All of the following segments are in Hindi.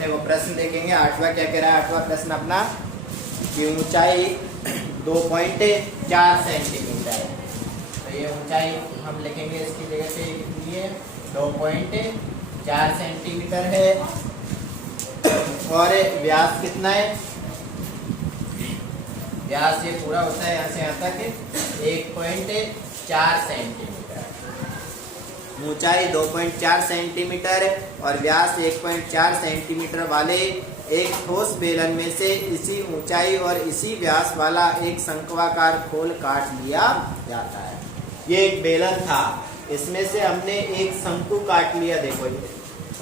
देखो प्रश्न देखेंगे 8वां क्या कह रहा है। 8वां प्रश्न अपना कि ऊंचाई 2.4 सेंटीमीटर है। तो ये ऊंचाई हम लिखेंगे इसकी जगह पे कितनी है 2.4 सेंटीमीटर है। और व्यास कितना है, व्यास ये पूरा होता है यहाँ से यहाँ तक 1.4 सेंटीमीटर। ऊंचाई 2.4 सेंटीमीटर और व्यास 1.4 सेंटीमीटर वाले एक ठोस बेलन में से इसी ऊंचाई और इसी व्यास वाला एक शंक्वाकार खोल काट लिया जाता है। ये एक बेलन था, इसमें से हमने एक शंकु काट लिया। देखो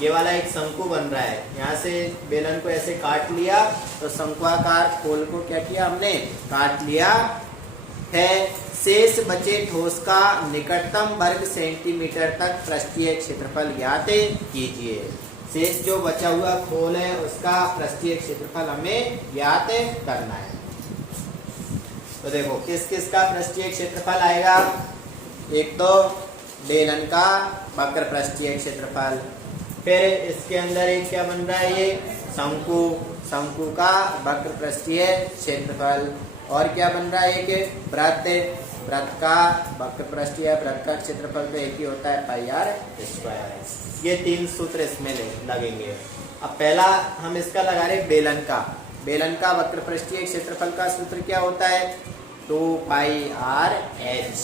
ये वाला एक शंकु बन रहा है, यहाँ से बेलन को ऐसे काट लिया तो शंक्वाकार खोल को क्या किया हमने, काट लिया है। शेष बचे ठोस का निकटतम वर्ग सेंटीमीटर तक पृष्ठीय क्षेत्रफल ज्ञात कीजिए। शेष जो बचा हुआ खोल है उसका पृष्ठीय क्षेत्रफल हमें ज्ञात करना है। तो देखो किस किस का पृष्ठीय क्षेत्रफल आएगा। एक तो बेलन का वक्र पृष्ठीय क्षेत्रफल, फिर इसके अंदर एक क्या बन रहा है, ये शंकु, शंकु का वक्र पृष्ठीय क्षेत्रफल। और क्या बन रहा है, एक वृत्त, वृत्त का वक्र पृष्ठीय, वृत्त का क्षेत्रफल तो एक ही होता है पाई आर स्क्वायर। ये तीन सूत्र इसमें लगेंगे। अब पहला हम इसका लगा रहे बेलन का, बेलन का वक्र पृष्ठीय क्षेत्रफल का सूत्र क्या होता है 2 पाई आर एच।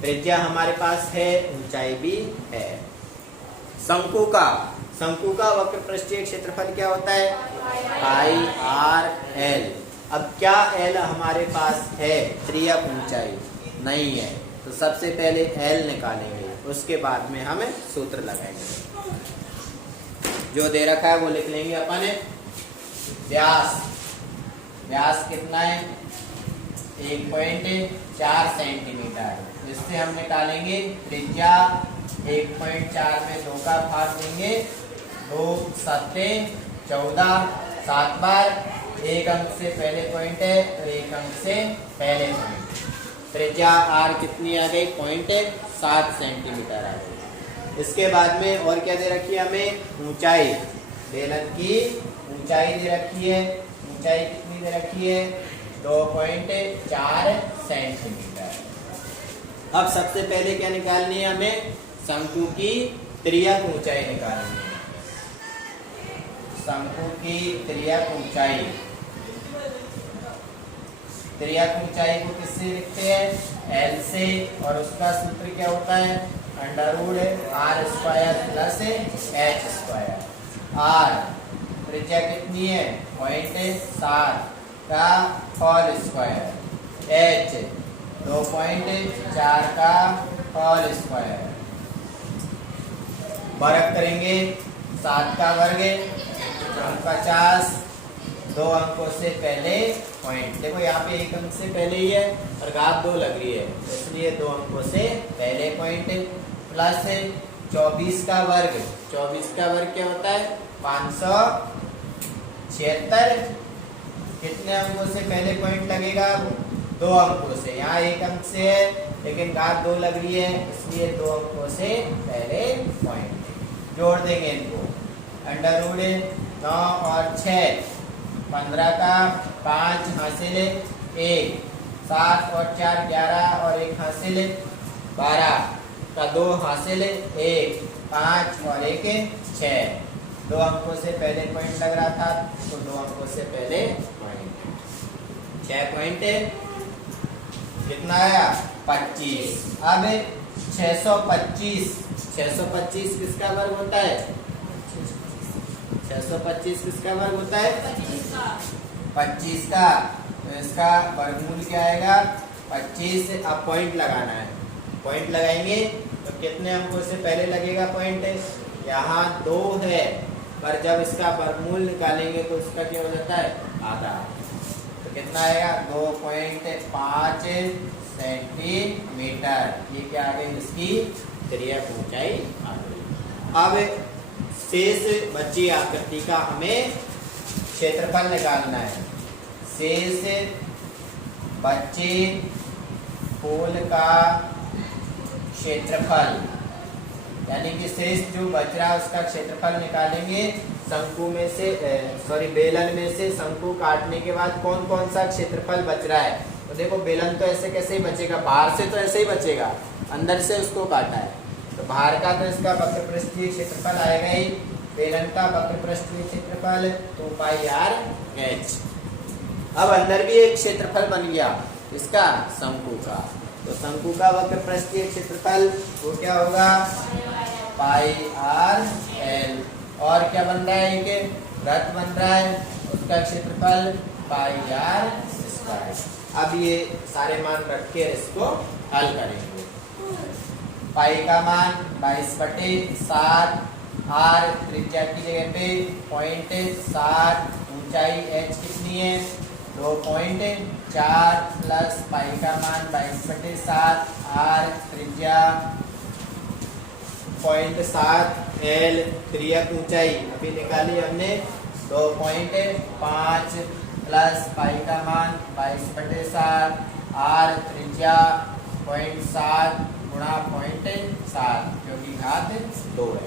त्रिज्या हमारे पास है, ऊंचाई भी है। शंकु का, शंकु का वक्र पृष्ठीय क्षेत्रफल क्या होता है पाई आर एल। अब क्या एल हमारे पास है, त्रियक ऊंचाई नहीं है, तो सबसे पहले एल निकालेंगे, उसके बाद में हम सूत्र लगाएंगे। जो दे रखा है वो लिख लेंगे अपन। व्यास, व्यास कितना है 1.4 सेंटीमीटर, इससे हम निकालेंगे त्रिज्या। 1.4 में 2 का भाग देंगे, 2 सत्ते 14, 7 बार एक अंक से पहले पॉइंट है और एक अंक से पहले पॉइंट। त्रिज्या आर कितनी आ गई 0.7 सेंटीमीटर आ गई। इसके बाद में और क्या दे रखी है हमें, ऊंचाई, बेलन की ऊंचाई दे रखी है। ऊंचाई कितनी दे रखी है 2.4 सेंटीमीटर। अब सबसे पहले क्या निकालनी है हमें, शंकु की त्रियक ऊंचाई निकालनी है। शंकु की त्रियक ऊंचाई, त्रियक ऊंचाई को किससे लिखते हैं एल से, और उसका सूत्र क्या होता है √r² प्लस h²। आर त्रिज्या कितनी है 0.7 का होल स्क्वायर, h 2.4 का होल स्क्वायर। वर्ग करेंगे 7 का वर्ग 50, 2 अंकों से पहले पॉइंट। देखो यहाँ पे एक अंक से पहले ही है और घात 2 लग रही है, इसलिए 2 अंकों से पहले पॉइंट। प्लस 24 का वर्ग, 24 का वर्ग क्या होता है 576। कितने अंकों से पहले पॉइंट लगेगा 2 अंकों से। यहाँ एक अंक से है लेकिन घात 2 लग रही है, इसलिए 2 अंकों से पहले पॉइंट। जोड़ देंगे इनको, √9 और 6 15 का 5 हासिल 1, 7 और 4 11 और 1 हासिल 12 का 2 हासिल 1, 5 और 1 6। 2 अंकों से पहले पॉइंट लग रहा था तो 2 अंकों से पहले पॉइंट। 6 पॉइंट कितना आया 25। अब 625, 625 किसका वर्ग होता है 625 किसका वर्ग होता है 25 का। तो इसका वर्गमूल क्या आएगा 25। अब पॉइंट लगाना है, पॉइंट लगाएंगे तो कितने अंकों से पहले लगेगा पॉइंट, यहाँ 2 है, पर जब इसका वर्गमूल निकालेंगे तो इसका क्या हो जाता है आधा। तो कितना आएगा 2.5 सेंटीमीटर। ये क्या आ गई इसकी त्रियक ऊंचाई आ गई। अब शेष बची आकृति का हमें क्षेत्रफल निकालना है। शेष बचे खोल का क्षेत्रफल, यानी कि शेष जो बच रहा है उसका क्षेत्रफल निकालेंगे। शंकु में से बेलन में से शंकु काटने के बाद कौन कौन सा क्षेत्रफल बच रहा है। तो देखो बेलन तो ऐसे कैसे ही बचेगा, बाहर से तो ऐसे ही बचेगा, अंदर से उसको काटा है तो बाहर का तो इसका वक्र पृष्ठीय क्षेत्रफल आएगा ही। बेलन का वक्र पृष्ठीय क्षेत्रफल 2πr/h। अब अंदर भी एक क्षेत्रफल बन गया इसका शंकु का, तो शंकु का वक्र पृष्ठीय क्षेत्रफल वो क्या होगा πr/l। और क्या बन रहा है, एक वृत्त बन रहा है उसका क्षेत्रफल πr²। अब ये सारे मान रख के इसको हल करेंगे। पाई का मान 22/7, r त्रिज्या की जगह पे 0.7, ऊंचाई h कितनी है 2.4 प्लस पाई का मान 22/7, r त्रिज्या 0.7, l त्रिज्यक ऊंचाई अभी निकाली हमने 2.5 प्लस पाई का मान 22/7, r त्रिज्या 0.7 गुणा 0.7 क्योंकि घात 2 है।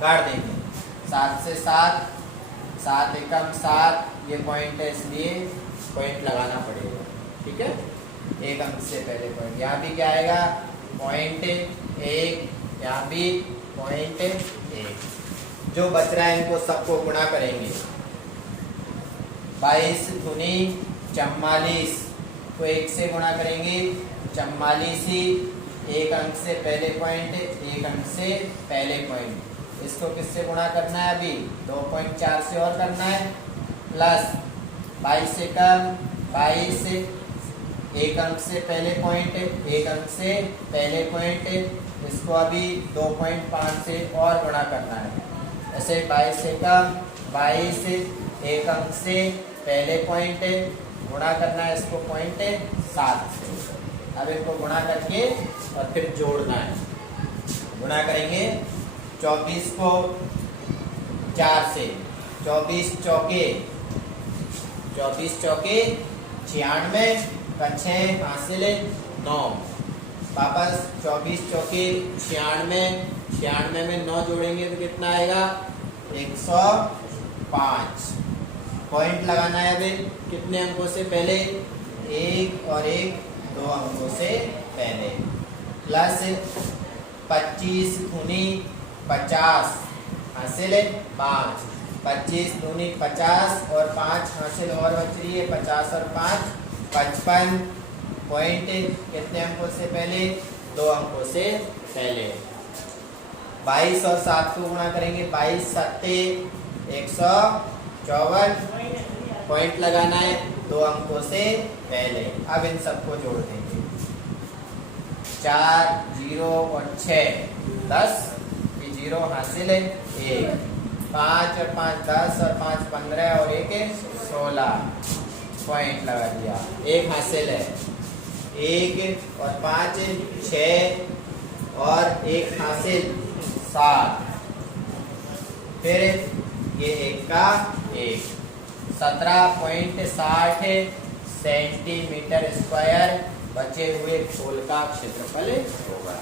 काट देंगे 7 से 7, 7 एकम 7, ये पॉइंट है इसलिए पॉइंट लगाना पड़ेगा, ठीक है। एक अंक से पहले पॉइंट, यहाँ भी क्या आएगा 0.1, यहाँ भी 0.1। जो बच रहा है इनको सबको गुणा करेंगे। 22 दूनी 44 को 1 से गुणा करेंगे, 44 ही एक अंक से पहले पॉइंट, एक अंक से पहले पॉइंट। इसको किससे गुणा करना है, अभी 2.4 से और करना है, प्लस 22 से कम 22, एक अंक से पहले पॉइंट, एक अंक से पहले पॉइंट, इसको अभी 2.5 से और गुणा करना है। ऐसे 22 से कम 22, एक अंक से पहले पॉइंट, गुणा करना है इसको 0.7 से। अब इनको गुणा करके और फिर जोड़ना है। गुणा करेंगे 24 को 4 से, 24 चौके 96, का 6 हासिल 9, वापस 24 चौके 96 में 9 जोड़ेंगे तो कितना आएगा 105। पॉइंट लगाना है अभी कितने अंकों से पहले, 1 और 1 2 अंकों से पहले, प्लस 25 दूनी 50 हासिल 5, 25 दूनी 50 और 5 हासिल और बच रही है 50 और 5 55। पॉइंट कितने अंकों से पहले, 2 अंकों से पहले। 22 और 7 को गुणा करेंगे, 22 सत्ते 154। पॉइंट लगाना है 2 अंकों से पहले। अब इन सबको जोड़ देंगे, 4 0 और 6 10, ये 0 हासिल है 1, 5 और 5 10 और 5 15 और 1 16। पॉइंट लगा दिया, 1 हासिल है, 1 और 5 6 और 1 हासिल 7। फिर ये 1 का 1, 17.60 सेंटीमीटर स्क्वायर बचे हुए खोल का क्षेत्रफल होगा।